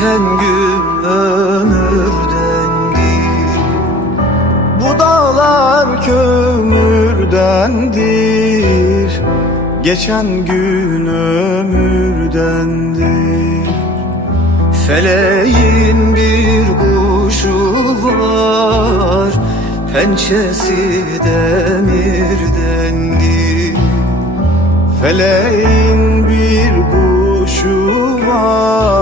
Geçen gün ömürden değil. Bu dağlar kömürdendir. Geçen gün ömürdendir. Feleğin bir kuşu var Pençesi demirdendir. Feleğin bir kuşu var.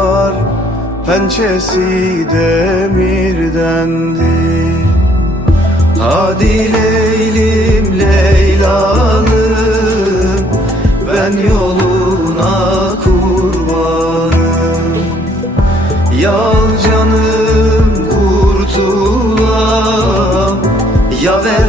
Pençesi demirdendir. Hadi Leylim Leylalım Ben yoluna kurbanım. Yal canım kurtulam Ya ver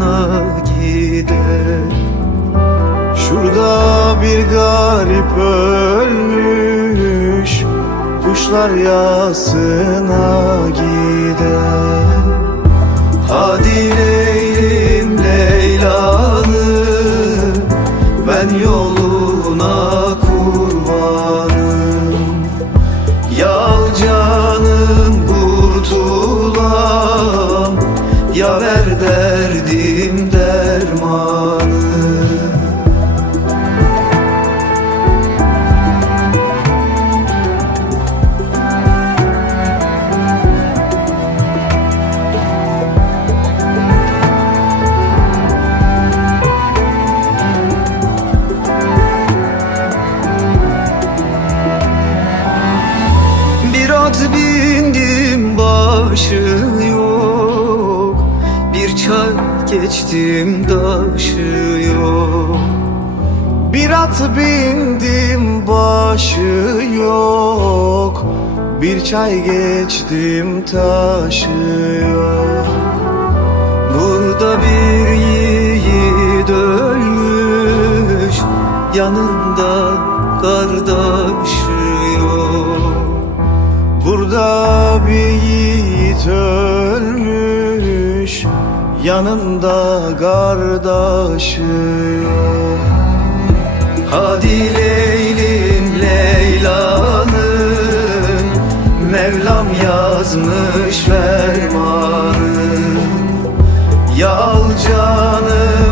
bir garip ölmüş Kuşlar yasına gider. Hadi başı yok. Bir çay geçtim daşı yok. Bir at bindim başı yok. Bir çay geçtim taşı yok. Burada bir yiğit ölmüş. Yanında kardeşi Yanında kardeşi yok. Hadi Leylim Leylanım Mevlam yazmış fermanı. Canım Ya ver derdim